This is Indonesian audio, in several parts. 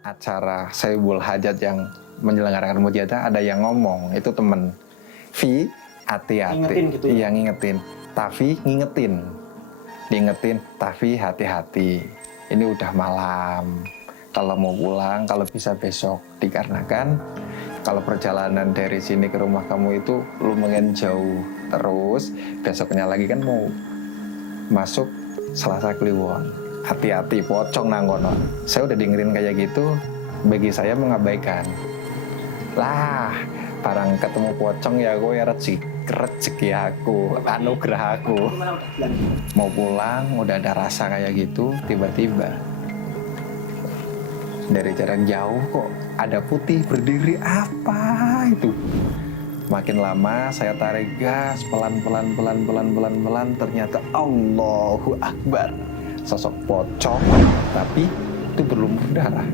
acara Saibul Hajat yang menyelenggarakan mujahadah ada yang ngomong, itu temen, Vi, hati-hati. Ngingetin gitu ya? Iya, ngingetin. Tapi ngingetin. Diingetin, tapi hati-hati. Ini udah malam. Kalau mau pulang, kalau bisa besok. Dikarenakan kalau perjalanan dari sini ke rumah kamu itu lumayan jauh. Terus besoknya lagi kan mau masuk Selasa Kliwon. Hati-hati, pocong nanggono. Saya udah dengerin kayak gitu, bagi saya mengabaikan. Lah, barang ketemu pocong ya gue ya rezeki aku, anugerah aku. Mau pulang, udah ada rasa kayak gitu, tiba-tiba dari jarak jauh kok ada putih berdiri, apa itu? Makin lama saya tarik gas, pelan, ternyata Allahu Akbar. Sosok pocong, tapi itu berlumur darah.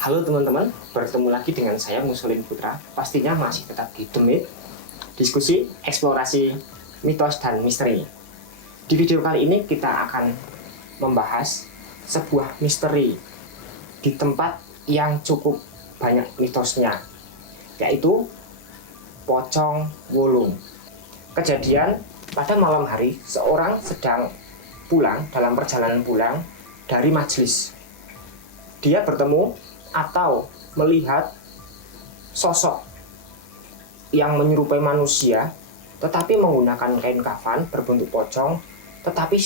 Halo teman-teman, bertemu lagi dengan saya Muslim Putra. Pastinya masih tetap di Demit, diskusi, eksplorasi, mitos dan misteri. Di video kali ini kita akan membahas sebuah misteri di tempat yang cukup banyak mitosnya, yaitu Pocong Wulung. Kejadian pada malam hari, seorang sedang pulang dalam perjalanan pulang dari majelis. Dia bertemu atau melihat sosok yang menyerupai manusia tetapi menggunakan kain kafan berbentuk pocong, tetapi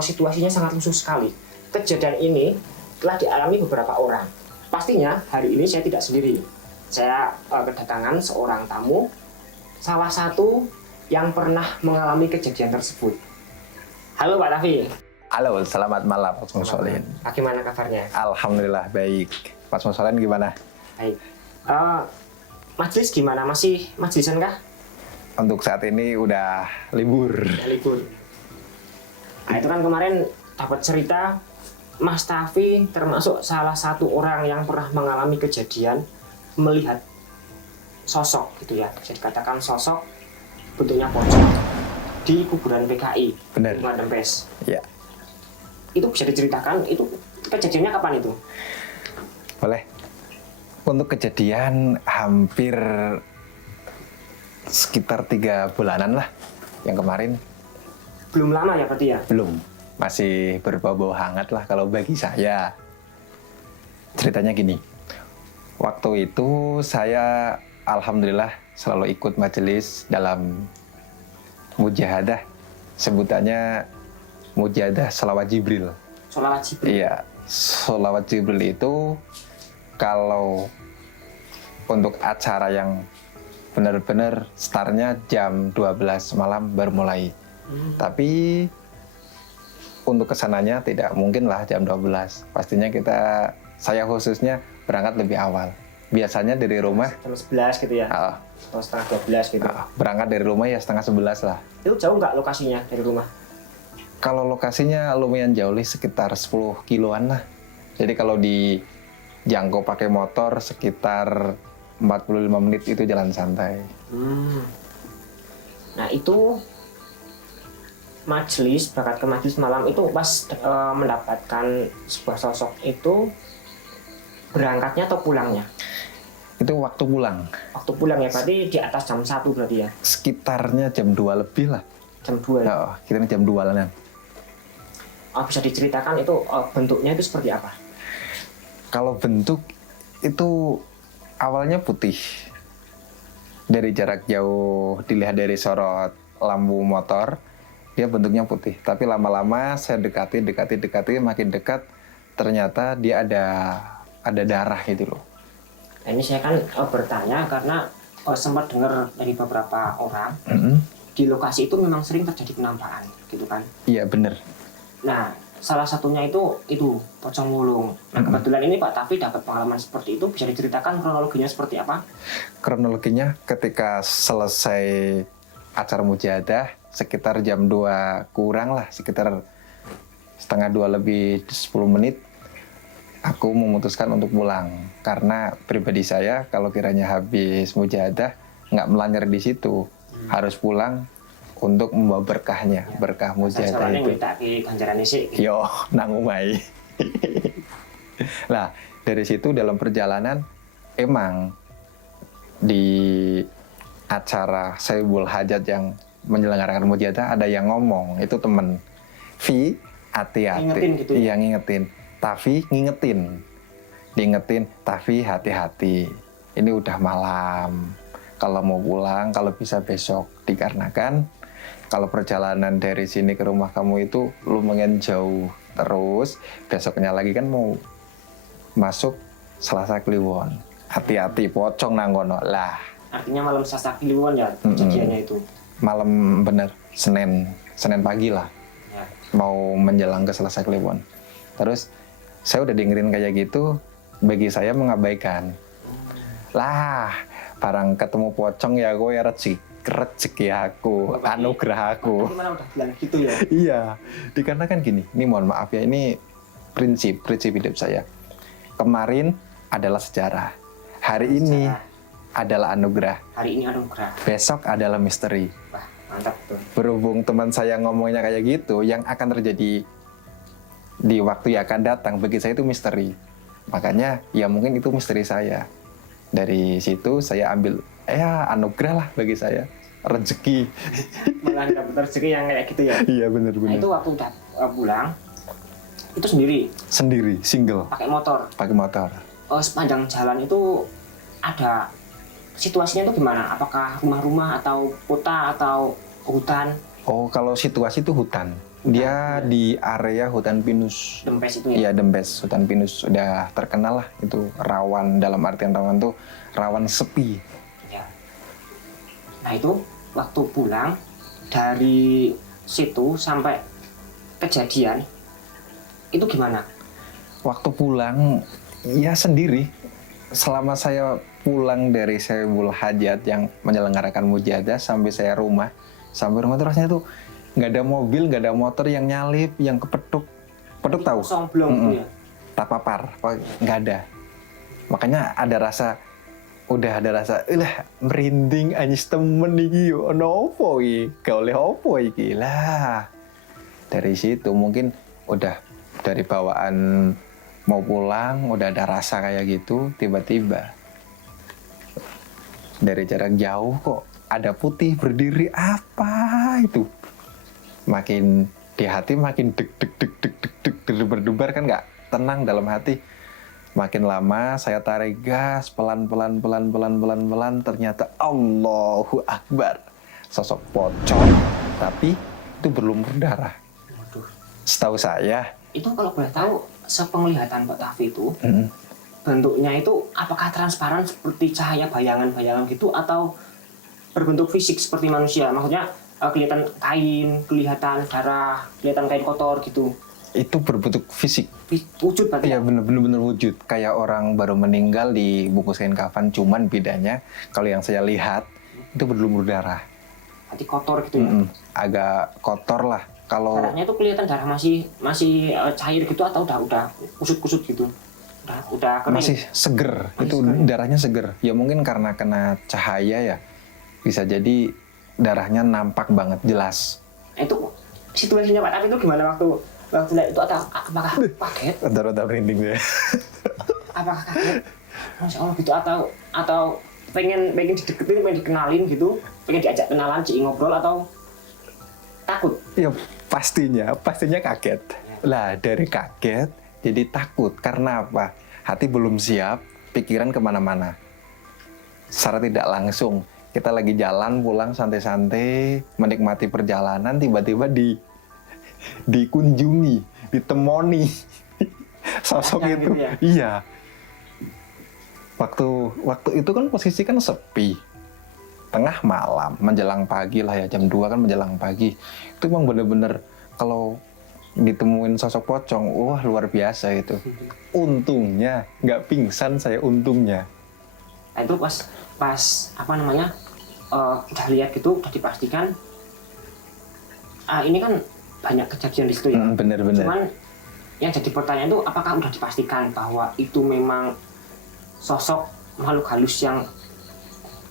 situasinya sangat lusuh sekali. Kejadian ini telah dialami beberapa orang. Pastinya hari ini saya tidak sendiri. Saya kedatangan seorang tamu, salah satu yang pernah mengalami kejadian tersebut. Halo Pak Raffi. Halo, selamat malam Mas Musolin. Bagaimana kabarnya? Alhamdulillah baik. Mas Musolin gimana? Baik. Majelis gimana? Masih majelisan kah? Untuk saat ini udah libur. Ya, libur. Nah, itu kan kemarin dapat cerita Mas Tafi termasuk salah satu orang yang pernah mengalami kejadian melihat sosok gitu ya. Bisa dikatakan sosok bentuknya pocong di kuburan PKI. Benar. Kuburan Rempes. Ya. Itu bisa diceritakan, itu kejadiannya kapan itu? Boleh. Untuk kejadian hampir sekitar 3 bulanan lah yang kemarin. Belum lama ya berarti ya? Belum. Masih berbau-bau hangat lah kalau bagi saya. Ceritanya gini. Waktu itu saya alhamdulillah selalu ikut majelis dalam mujahadah. Sebutannya mujahadah Sholawat Jibril. Sholawat Jibril? Iya. Sholawat Jibril itu kalau untuk acara yang benar-benar startnya jam 12 malam baru mulai. Tapi untuk kesananya tidak mungkin lah jam 12. Pastinya saya khususnya berangkat lebih awal. Biasanya dari rumah jam 11 gitu ya? Atau setengah 12 gitu? Berangkat dari rumah ya setengah 11 lah. Itu jauh nggak lokasinya dari rumah? Kalau lokasinya lumayan jauh, sekitar 10 kiloan lah. Jadi kalau dijangkau pakai motor sekitar 45 menit itu jalan santai. Nah itu majelis, berangkat ke majelis malam itu pas mendapatkan sebuah sosok itu berangkatnya atau pulangnya? Itu waktu pulang. Waktu pulang ya, berarti di atas jam 1 berarti ya? Sekitarnya jam 2 lebih lah. Jam 2 ya? Oh, kita jam 2 lah. Bisa diceritakan itu bentuknya itu seperti apa? Kalau bentuk itu awalnya putih. Dari jarak jauh dilihat dari sorot lampu motor, dia bentuknya putih. Tapi lama-lama saya dekati, makin dekat ternyata dia ada darah gitu loh. Nah, ini saya kan bertanya karena sempat dengar dari beberapa orang di lokasi itu memang sering terjadi penampakan gitu kan? Iya bener. Nah, salah satunya itu Pocong Wulung. Nah, kebetulan ini Pak Tafi dapat pengalaman seperti itu. Bisa diceritakan kronologinya seperti apa? Kronologinya ketika selesai acara mujahadah sekitar jam 2 kurang lah, sekitar setengah 2 lebih 10 menit, aku memutuskan untuk pulang. Karena pribadi saya kalau kiranya habis mujahadah nggak melanyar di situ, harus pulang untuk membawa berkahnya, berkah mujahadah Soalnya itu. minta ke ganjaran sih. Yo, nang umai. Lah, dari situ dalam perjalanan emang di acara Saibul Hajat yang menyelenggarakan mujahadah ada yang ngomong, itu temen, Vi, hati-hati. Ngingetin gitu ya? Iya, ngingetin. Tapi ngingetin. Diingetin, tapi hati-hati. Ini udah malam. Kalau mau pulang, kalau bisa besok. Dikarenakan kalau perjalanan dari sini ke rumah kamu itu lumayan jauh. Terus besoknya lagi kan mau masuk Selasa Kliwon. Hati-hati, pocong nanggono. Lah, Artinya malam Selasa Kliwon ya kejadiannya itu. malam bener, Senin pagi lah. Ya. Mau menjelang ke Selasa Kliwon. Terus saya udah dengerin kayak gitu, bagi saya mengabaikan. Lah, barang ketemu pocong ya gue ya rezeki aku, anugerah aku. Tapi malah udah bilang gitu ya. Iya, dikarenakan gini, ini mohon maaf ya, ini prinsip hidup saya. Kemarin adalah sejarah, hari ini adalah anugerah, Hari ini anugerah. besok adalah misteri. Wah, mantap tuh. Berhubung teman saya ngomongnya kayak gitu, yang akan terjadi di waktu yang akan datang bagi saya itu misteri. Makanya ya mungkin itu misteri saya. Dari situ saya ambil anugerah lah bagi saya, rezeki. Malah dapat rezeki yang kayak gitu ya. Iya Nah benar-benar. itu waktu udah pulang itu sendiri Sendiri, single, pakai motor. pakai motor. Sepanjang jalan itu ada situasinya itu gimana? Apakah rumah-rumah atau kota atau hutan? Oh, kalau situasi itu hutan. Dia di area hutan pinus. Dempes itu ya? Iya, Dempes, hutan pinus sudah terkenal lah itu, rawan, dalam artian rawan tuh rawan sepi. Ya. Nah itu waktu pulang dari situ sampai kejadian itu gimana? Waktu pulang ya sendiri. Selama saya pulang dari Saibul Hajat yang menyelenggarakan mujahadah sampai rumah tuh rasanya tuh nggak ada mobil, nggak ada motor yang nyalip, yang kepeduk tahu? Kosong belum tuh ya? Tak papar, nggak ada. Makanya udah ada rasa, merinding anjis temen iki yo, ono opo iki, gak oleh opo iki lah. Dari situ mungkin udah dari bawaan mau pulang, udah ada rasa kayak gitu, tiba-tiba dari jarak jauh kok ada putih berdiri, apa itu? Makin di hati makin deg berdebar kan, nggak tenang dalam hati. Makin lama saya tarik gas pelan, ternyata Allahu Akbar, sosok pocong tapi itu berlumur darah. Waduh. Setahu saya Itu kalau boleh tahu sepenglihatan Pak Tafi itu bentuknya itu apakah transparan seperti cahaya bayangan-bayangan gitu atau berbentuk fisik seperti manusia? Maksudnya kelihatan kain, kelihatan darah, kelihatan kain kotor gitu. itu berbentuk fisik. Wujud berarti. Iya bener-bener wujud kayak orang baru meninggal dibungkus kain kafan, cuman bedanya kalau yang saya lihat itu berlumur darah. Berarti kotor gitu ya. Agak kotor lah. Kalau Darahnya itu kelihatan darah masih cair gitu atau udah kusut-kusut gitu. Udah kering. masih seger, Masih itu seger. darahnya seger. Ya mungkin karena kena cahaya ya, bisa jadi darahnya nampak banget jelas. Itu situasinya Pak Tafi itu gimana waktu lihat itu, atau apakah kaget? Bentar merinding deh. Apakah kaget? Masya Allah gitu, atau pengen dideketin, pengen dikenalin gitu, pengen diajak kenalan, ngobrol, atau takut? Ya pastinya kaget. Lah dari kaget jadi takut. Karena apa? Hati belum siap, pikiran kemana-mana. Secara tidak langsung, kita lagi jalan pulang santai-santai, menikmati perjalanan, tiba-tiba dikunjungi, ditemoni sosok Yang itu. gitu ya? Iya. Waktu itu kan posisi kan sepi. Tengah malam, menjelang pagi lah ya, jam 2 kan menjelang pagi. Itu emang bener-bener kalau ditemuin sosok pocong, wah luar biasa itu. Untungnya nggak pingsan saya, untungnya. Nah itu pas apa namanya, udah lihat gitu, udah dipastikan. Ini kan banyak kejadian di situ ya. Bener-bener. Cuman yang jadi pertanyaan itu, apakah udah dipastikan bahwa itu memang sosok makhluk halus yang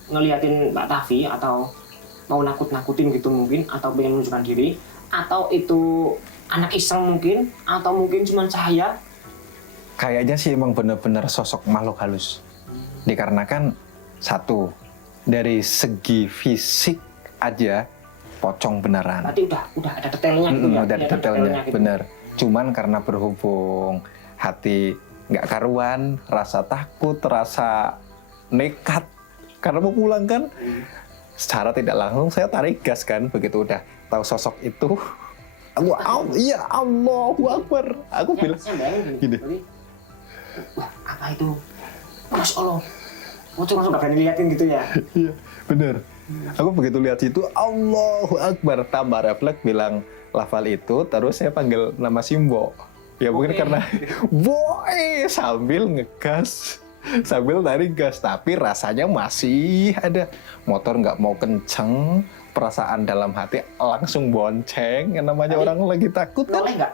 ngeliatin Pak Tafi, atau mau nakut-nakutin gitu mungkin, atau pengen menunjukkan diri, atau itu anak iseng mungkin, atau mungkin cuma cahaya? Kayaknya sih emang bener-bener sosok makhluk halus. Dikarenakan satu, dari segi fisik aja pocong beneran. Berarti udah ada detailnya gitu ya? Udah ada detailnya, gitu. bener. Cuman karena berhubung hati nggak karuan, rasa takut, rasa nekat, karena mau pulang kan, secara tidak langsung saya tarik gas kan, begitu udah tahu sosok itu, iya Allahu Akbar, aku Ya, bilang saya bayangin gini. berarti, wah apa itu? Masya Allah, pocong langsung gak berani liatin gitu ya? Iya, bener. Aku begitu lihat itu, Allahu Akbar, tambah refleks bilang lafal itu, terus saya panggil nama Simbo. Ya mungkin Oke. karena boy sambil ngegas, sambil tarik gas, tapi rasanya masih ada. Motor nggak mau kenceng, perasaan dalam hati langsung bonceng. Yang namanya Tadi orang lagi takut kan? Noleh nggak?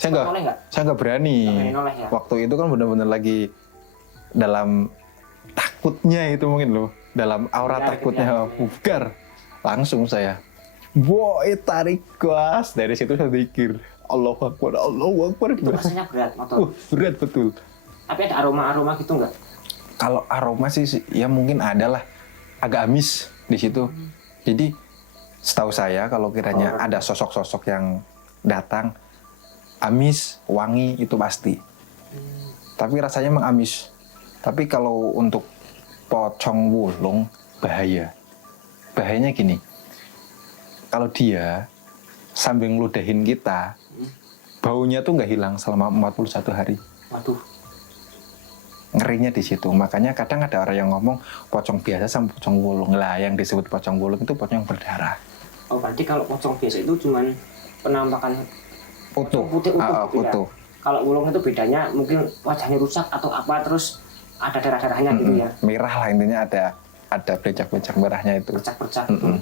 Saya Noleh nggak? nggak berani. Nggak berani noleh ya? Waktu itu kan benar-benar lagi dalam takutnya itu mungkin loh, dalam aura Bugar, takutnya gitu ya. bugar. Langsung saya, boy tarik gas. Dari situ saya pikir, Allahu Akbar, Allahu Akbar. Itu rasanya berat motor. Berat betul. Tapi ada aroma-aroma gitu nggak? Kalau aroma sih ya mungkin ada lah, agak amis di situ. Jadi setahu saya kalau kiranya ada sosok-sosok yang datang, amis, wangi itu pasti. Tapi rasanya emang amis. Tapi kalau untuk pocong wulung bahaya. Bahayanya gini. Kalau dia sambil ngeludahin kita, baunya tuh nggak hilang selama 41 hari. Waduh, Ngerinya di situ. Makanya kadang ada orang yang ngomong pocong biasa sama pocong wulung. Lah yang disebut pocong wulung itu pocong yang berdarah. oh berarti kalau pocong biasa itu cuman penampakan Utuh. putih utuh, gitu ya? Utuh. Kalau wulung itu bedanya mungkin wajahnya rusak atau apa, terus ada darah-darahnya gitu ya, Merah lah intinya, ada belecak-belecak merahnya itu. bercak-bercak gitu.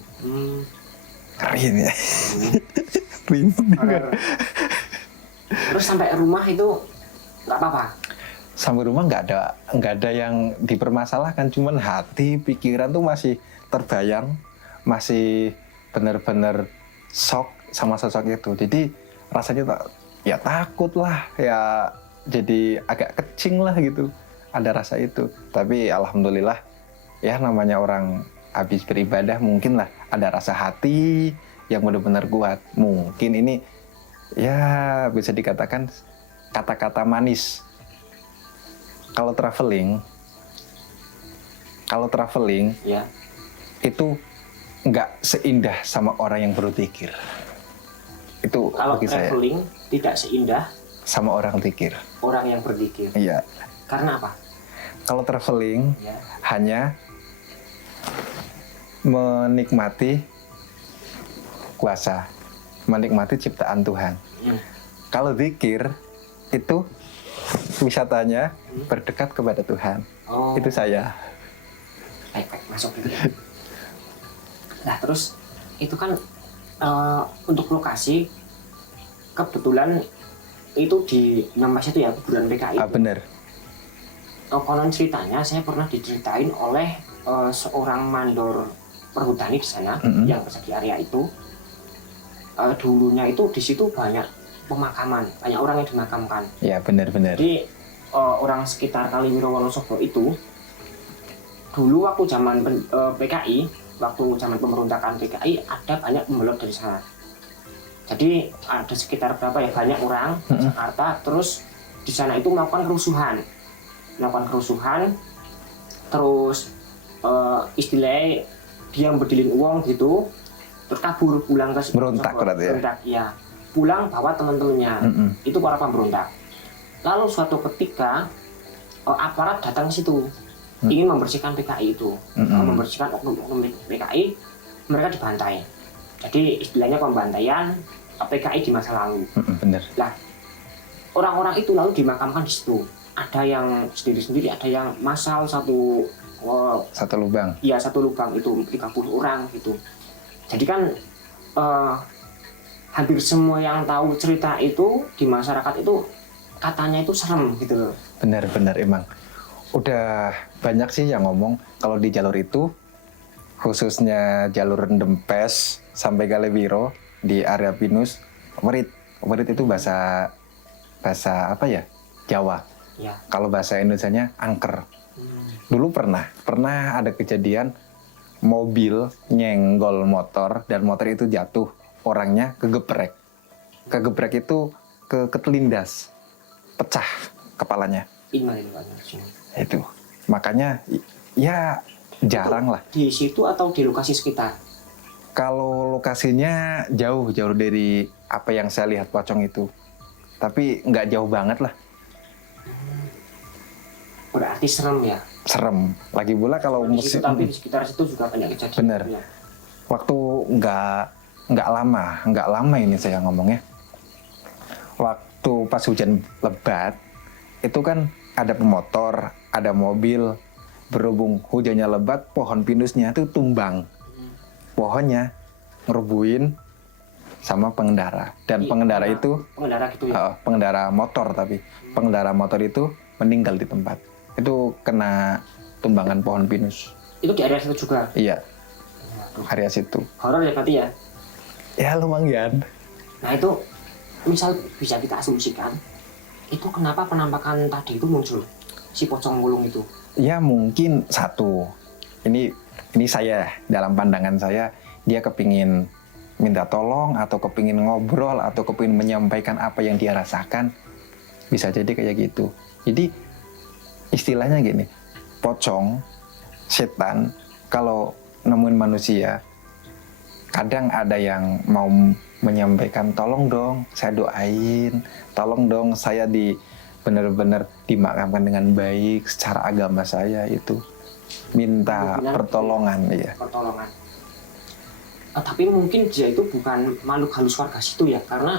Ngeri ini. Rinding. Terus sampai rumah itu nggak apa-apa? Sampai rumah nggak ada yang dipermasalahkan, cuman hati pikiran tuh masih terbayang, masih benar-benar shock sama sosok itu. Jadi rasanya ya takut lah, ya jadi agak kecing lah gitu, ada rasa itu. Tapi alhamdulillah ya namanya orang habis beribadah mungkin lah ada rasa hati yang benar-benar kuat. Mungkin ini ya bisa dikatakan kata-kata manis. Kalau traveling Ya. itu nggak seindah sama orang yang berzikir. Itu Kalau bagi saya traveling tidak seindah sama orang zikir. orang yang berzikir. Iya. Karena apa? Kalau traveling Ya. hanya menikmati kuasa, menikmati ciptaan Tuhan. Kalau zikir itu wisatanya berdekat kepada Tuhan. Oh. Itu saya. Baik, masuk dulu ya. Nah terus itu kan untuk lokasi kebetulan itu di Nampas itu ya, kuburan PKI. Benar. Konon ceritanya saya pernah diceritain oleh seorang mandor perhutani di sana yang besar di area itu. Dulunya itu di situ banyak pemakaman, banyak orang yang dimakamkan. Ya benar-benar. Jadi orang sekitar Kaliwiro Wonosobo itu dulu waktu zaman PKI, waktu zaman pemberontakan PKI ada banyak pembelot dari sana. Jadi ada sekitar berapa ya, banyak orang di Jakarta, terus di sana itu melakukan kerusuhan, terus istilahnya dia berdilin uang gitu, terus kabur pulang ke Berontak berarti ya? berontak, ya. Pulang bawa teman-temannya, itu para pemberontak. Lalu suatu ketika aparat datang ke situ, ingin membersihkan PKI itu, membersihkan oknum PKI, mereka dibantai. Jadi istilahnya pembantaian PKI di masa lalu. Benar. Nah, orang-orang itu lalu dimakamkan di situ. Ada yang sendiri-sendiri, ada yang massal satu lubang. ya satu lubang itu 30 orang gitu. Jadi kan hampir semua yang tahu cerita itu di masyarakat itu katanya itu serem gitu loh. Benar-benar emang. Udah banyak sih yang ngomong kalau di jalur itu khususnya jalur Dempes sampai Galewiro di area Pinus. Werit itu bahasa apa ya? Jawa. Ya. Kalau bahasa Indonesianya angker. Dulu pernah ada kejadian mobil nyenggol motor dan motor itu jatuh, orangnya kegeprek itu ketelindas, pecah kepalanya. Itu makanya ya jarang lah. Di situ atau di lokasi sekitar? Kalau lokasinya jauh dari apa yang saya lihat pocong itu, tapi nggak jauh banget lah. Berarti serem ya? Serem. Lagi pula kalau musim. Tapi di sekitar situ juga banyak kejadian. Bener. Ya. Waktu nggak lama ini saya ngomongnya. Waktu pas hujan lebat, itu kan ada pemotor, ada mobil. Berhubung hujannya lebat, pohon pinusnya itu tumbang. Pohonnya ngerubuin sama pengendara. Dan pengendara itu pengendara gitu ya? Pengendara motor tapi. Pengendara motor itu meninggal di tempat. Itu kena tumbangan pohon pinus. Itu di area situ juga? Iya. Area situ. Horor ya berarti ya? Ya lumayan. Nah itu misal bisa kita asumsikan, itu kenapa penampakan tadi itu muncul si pocong mulung itu? Ya mungkin satu. Ini saya dalam pandangan saya, dia kepingin minta tolong atau kepingin ngobrol atau kepingin menyampaikan apa yang dia rasakan. Bisa jadi kayak gitu. Jadi istilahnya gini, pocong, setan, kalau nemuin manusia, kadang ada yang mau menyampaikan, tolong dong, saya doain, tolong dong, saya benar-benar dimakamkan dengan baik secara agama saya itu, minta pertolongan, ya. Pertolongan. Tapi mungkin dia itu bukan makhluk halus warga situ ya, karena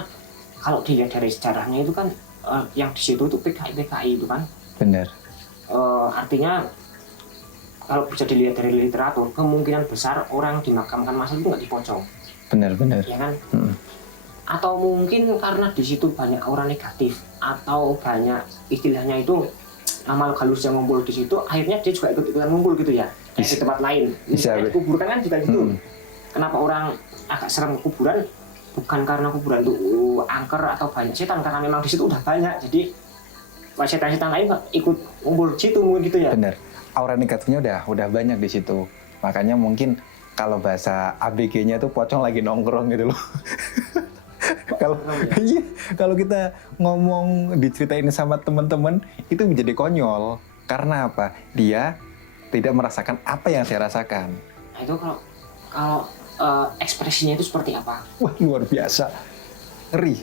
kalau dilihat dari sejarahnya itu kan yang di situ itu PKI itu kan. Benar. Artinya kalau bisa dilihat dari literatur, kemungkinan besar orang dimakamkan masal itu nggak dipocong. Benar. Ya kan? Atau mungkin karena di situ banyak aura negatif atau banyak istilahnya itu amal halus yang ngumpul di situ, akhirnya dia juga ikut-ikutan ngumpul gitu ya. Di tempat lain. Misalnya di kuburan kan juga gitu. Kenapa orang agak serem ke kuburan? Bukan karena kuburan itu angker atau banyak setan, karena memang di situ udah banyak. Jadi setan-setan lain ikut ngumpul di situ mungkin gitu ya. Benar. Aura negatifnya udah banyak di situ. Makanya mungkin kalau bahasa ABG-nya tuh pocong lagi nongkrong gitu loh. Kalau kita ngomong diceritain sama teman-teman itu menjadi konyol. Karena apa? Dia tidak merasakan apa yang saya rasakan. Nah itu kalau ekspresinya itu seperti apa? Wah, luar biasa. Ngeri.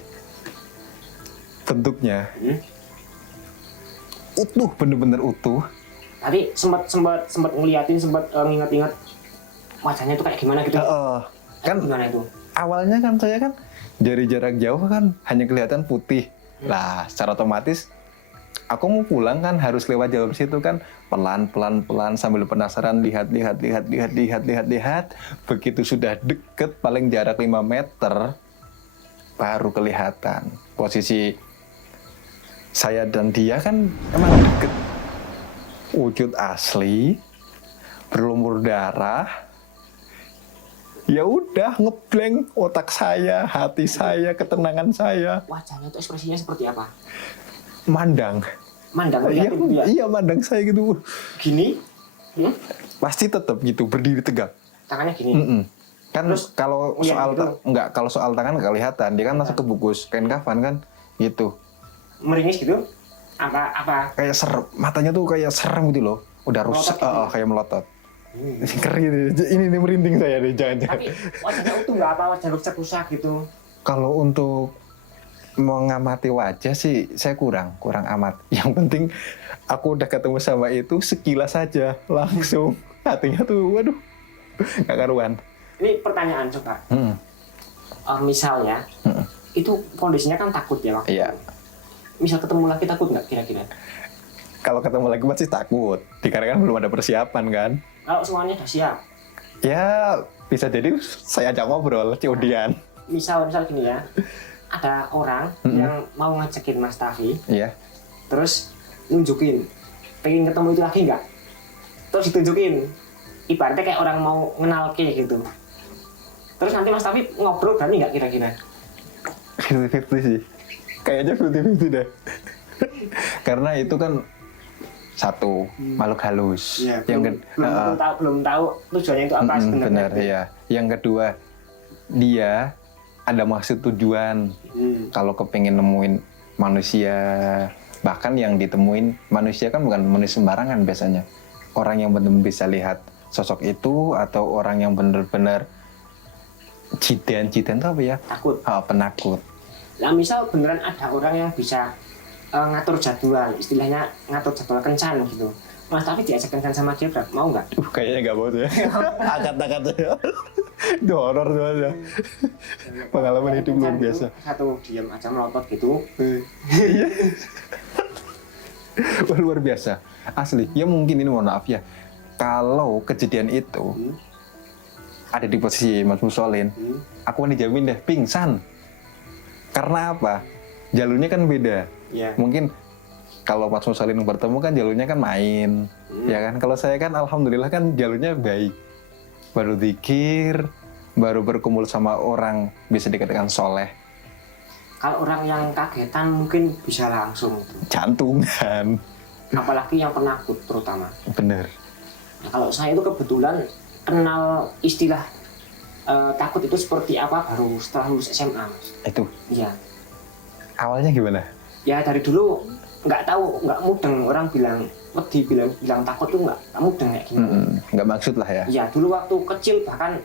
Bentuknya utuh, bener-bener utuh. Tadi sempat ngeliatin, sempat nginget-inget wajahnya itu kayak gimana gitu. Kan gimana itu? Awalnya kan saya kan dari jarak jauh kan hanya kelihatan putih. Lah, secara otomatis aku mau pulang kan harus lewat jalur situ kan, pelan sambil penasaran lihat. Begitu sudah deket paling jarak 5 meter baru kelihatan. Posisi saya dan dia kan emang deket. Wujud asli, berlumur darah. Ya udah ngeblank otak saya, hati saya, ketenangan saya. Wajahnya itu ekspresinya seperti apa? Mandang ya? Iya, mandang saya gitu. Gini? Pasti tetap gitu, berdiri tegak. Tangannya gini. Kan terus, kalau soal tangan nggak kelihatan, dia kan langsung kebungkus kain kafan kan, gitu. Meringis gitu? Apa? Kayak matanya tuh kayak serem gitu loh. Udah rusak, kayak melotot. Keri ini merinding saya deh, jangan. Tapi wajahnya utuh nggak apa, wajah rusak gitu? Kalau untuk mengamati wajah sih saya kurang amat. Yang penting aku udah ketemu sama itu sekilas saja langsung hatinya tuh waduh nggak karuan. Ini pertanyaan coba. Misalnya itu kondisinya kan takut ya waktu iya. itu. Misal ketemu lagi takut nggak kira-kira? Kalau ketemu lagi pasti takut, dikarenakan belum ada persiapan kan. Kalau semuanya udah siap? Ya bisa jadi saya ajak ngobrol, ciudian. Misal gini ya, ada orang yang mau ngajakin Mas Tafi, iya. Terus nunjukin, pengen ketemu itu lagi nggak? Terus ditunjukin, ibaratnya kayak orang mau kenal gitu. Terus nanti Mas Tafi ngobrol berani nggak kira-kira? 50-50 sih. Kayaknya 50-50 deh. Karena itu kan satu makhluk halus. Ya, belum tahu tujuannya itu apa sebenarnya. Benar ya. Yang kedua, dia ada maksud tujuan. Kalau kepengen nemuin manusia, bahkan yang ditemuin manusia kan bukan manusia sembarangan biasanya. Orang yang benar-benar bisa lihat sosok itu, atau orang yang benar-benar jiden itu apa ya? Takut. Penakut. Nah misal beneran ada orang yang bisa ngatur jadwal, istilahnya ngatur jadwal kencan gitu. Mas Tafi diajak kencan sama dia, mau nggak? Kayaknya nggak mau tuh ya. Angkat-angkat ya. Itu horor tuh aja. Pengalaman hidup luar biasa. Satu diam aja melotot gitu. Wah, luar biasa. Asli. Ya mungkin ini mohon maaf ya. Kalau kejadian itu ada di posisi Mas Musolin, aku kan dijamin deh pingsan. Karena apa? Jalurnya kan beda. Ya. Mungkin kalau Mas Musolin bertemu kan jalurnya kan main, ya kan? Kalau saya kan alhamdulillah kan jalurnya baik. Baru zikir, baru berkumpul sama orang bisa dikatakan soleh. Kalau orang yang kagetan mungkin bisa langsung. Jantungan. Apalagi yang penakut terutama. Bener. Nah, kalau saya itu kebetulan kenal istilah takut itu seperti apa baru setelah lulus SMA, Mas. Itu. Iya. Awalnya gimana? Ya dari dulu nggak tahu, nggak mudeng, orang bilang wedi, bilang takut tuh nggak mudeng kayak gimana. Nggak maksud lah ya. Iya, dulu waktu kecil bahkan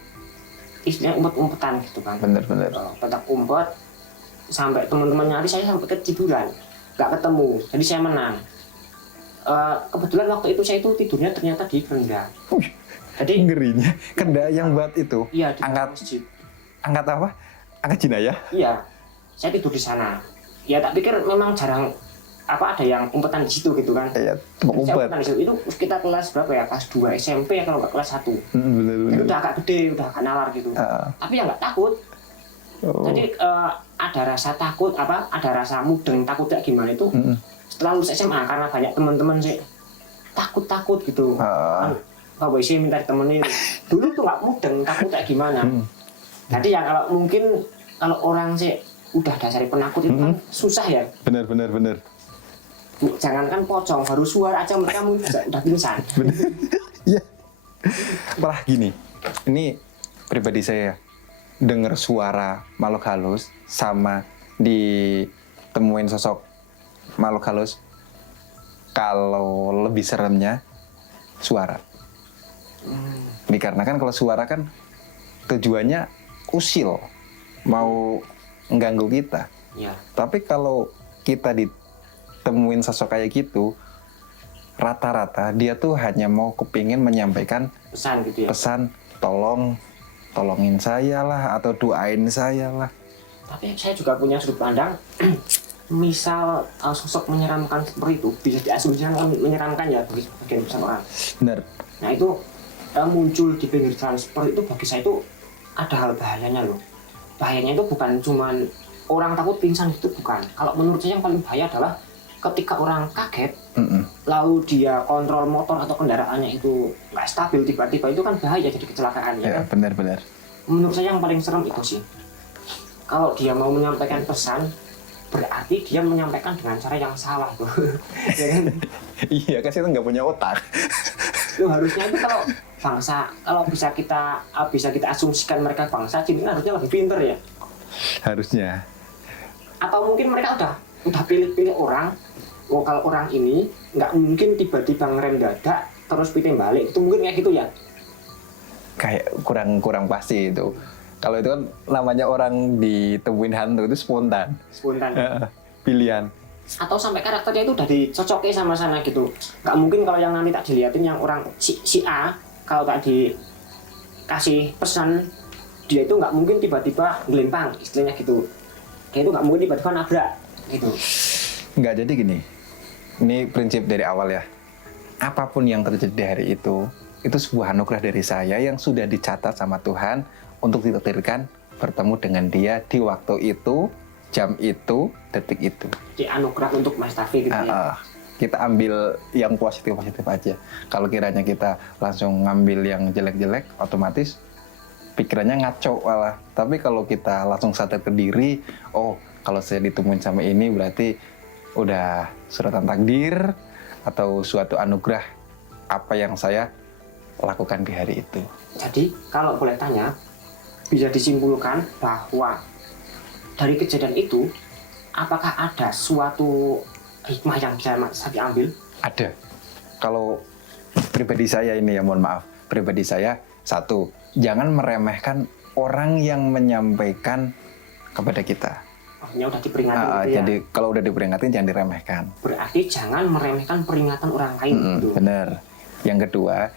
istilahnya umpet-umpetan gitu kan. Bener. Petak umpet sampai teman-teman nyari saya sampai ketiduran, nggak ketemu. Jadi saya menang. Kebetulan waktu itu saya itu tidurnya ternyata di keranda. Jadi ngerinya kenda yang buat itu. Iya, di angkat masjid. Angkat apa? Angkat jenayah? Iya, saya tidur di sana. Ya tak pikir memang jarang ada yang umpetan di situ gitu kan. Iya, umpet. Itu kita kelas berapa ya? Kelas 2 SMP ya, kalau nggak kelas 1. Bener. Jadi udah agak gede, udah agak nalar gitu. Tapi ya nggak takut. Jadi ada rasa takut, ada rasa mudeng, takut kayak gimana itu. Setelah lulus SMA, karena banyak teman-teman sih takut gitu. Pak WC minta ditemenin. Dulu tuh nggak mudeng, takut kayak gimana. Jadi ya kalau orang sih udah dasari penakut itu kan susah ya. Bener. Jangankan pocong, baru suara aja mereka mungkin udah pingsan. Bener. Iya. Malah gini, ini pribadi saya dengar suara makhluk halus sama ditemuin sosok makhluk halus, kalau lebih seremnya suara. Dikarenakan kalau suara kan tujuannya usil, mau mengganggu kita. Ya. Tapi kalau kita ditemuin sosok kayak gitu, rata-rata dia tuh hanya mau kepingin menyampaikan Pesan gitu ya. Pesan, tolongin saya lah, atau doain saya lah. Tapi saya juga punya sudut pandang. Misal sosok menyeramkan seperti itu bisa diasumsikan menyeramkan ya bagi sebagian besar orang. Benar. Nah itu muncul di pinggir jalan seperti itu, bagi saya itu ada hal bahayanya loh. Bahayanya itu bukan cuman orang takut pingsan, itu bukan. Kalau menurut saya yang paling bahaya adalah ketika orang kaget, lalu dia kontrol motor atau kendaraannya itu nggak stabil, tiba-tiba itu kan bahaya, jadi kecelakaan ya kan? Benar. Menurut saya yang paling serem itu sih. Kalau dia mau menyampaikan pesan, berarti dia menyampaikan dengan cara yang salah tuh. Ya kan? Iya, kan saya nggak punya otak. Loh, harusnya itu kalau bangsa, kalau bisa kita asumsikan mereka bangsa jin, harusnya lebih pinter ya. Harusnya. Atau mungkin mereka udah pilih-pilih orang. Oh, kalau orang ini nggak mungkin tiba-tiba ngerem dadak terus piting balik. Itu mungkin kayak gitu ya. Kayak kurang pasti itu. Kalau itu kan namanya orang ditemuin hantu itu spontan. Pilihan. Atau sampai karakternya itu udah dicocokin sama sana gitu. Nggak mungkin kalau yang nanti tak dilihatin yang orang si A, kalau tak dikasih pesan, dia itu nggak mungkin tiba-tiba gelempang, istilahnya gitu. Dia itu nggak mungkin tiba-tiba nabrak gitu. Nggak, jadi gini, ini prinsip dari awal ya. Apapun yang terjadi di hari itu sebuah anugerah dari saya yang sudah dicatat sama Tuhan untuk ditakdirkan bertemu dengan dia di waktu itu, jam itu, detik itu. Di anugerah untuk Mas Tafi gitu ya. kita ambil yang positif-positif aja. Kalau kiranya kita langsung ngambil yang jelek-jelek, otomatis pikirannya ngaco malah. Tapi kalau kita langsung sadar ke diri, oh kalau saya ditemuin sama ini berarti udah suratan takdir atau suatu anugerah apa yang saya lakukan di hari itu. Jadi kalau boleh tanya, bisa disimpulkan bahwa dari kejadian itu, apakah ada suatu hikmah yang bisa saya ambil? Ada. Kalau pribadi saya ini ya, mohon maaf, pribadi saya, satu, jangan meremehkan orang yang menyampaikan kepada kita. Artinya udah diperingatin gitu ya? Jadi kalau udah diperingatin jangan diremehkan. Berarti jangan meremehkan peringatan orang lain gitu. Bener. Yang kedua,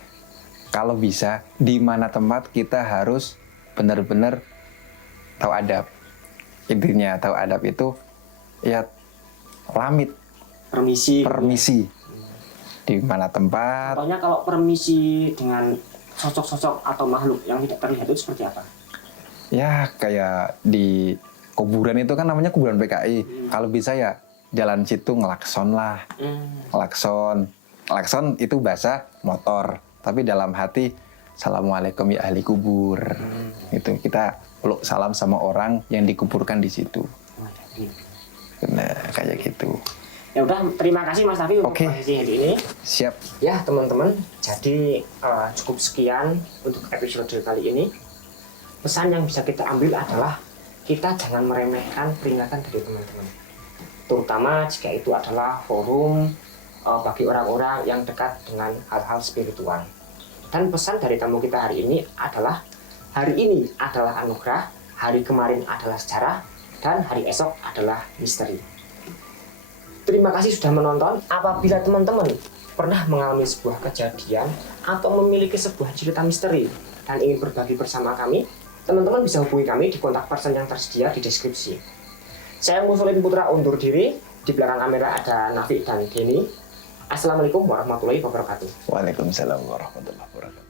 kalau bisa di mana tempat kita harus benar-benar tahu adab. Intinya tahu adab itu ya lamit, permisi. Di mana tempat. Contohnya kalau permisi dengan sosok-sosok atau makhluk yang tidak terlihat itu seperti apa? Ya kayak di kuburan itu kan namanya kuburan PKI. Kalau bisa ya jalan situ ngelakson lah. Klakson itu bahasa motor, tapi dalam hati assalamualaikum ya ahli kubur. Itu kita peluk salam sama orang yang dikuburkan di situ. Benar, kayak gitu. Ya udah, terima kasih Mas Tafi untuk sesi hari ini. Siap. Ya teman-teman, jadi cukup sekian untuk episode kali ini. Pesan yang bisa kita ambil adalah kita jangan meremehkan peringatan dari teman-teman, terutama jika itu adalah forum bagi orang-orang yang dekat dengan hal-hal spiritual. Dan pesan dari tamu kita hari ini adalah hari ini adalah anugerah, hari kemarin adalah sejarah, dan hari esok adalah misteri. Terima kasih sudah menonton. Apabila teman-teman pernah mengalami sebuah kejadian atau memiliki sebuah cerita misteri dan ingin berbagi bersama kami, teman-teman bisa hubungi kami di kontak person yang tersedia di deskripsi. Saya Muslim Putra undur diri. Di belakang kamera ada Nafi dan Denny. Assalamualaikum warahmatullahi wabarakatuh. Waalaikumsalam warahmatullahi wabarakatuh.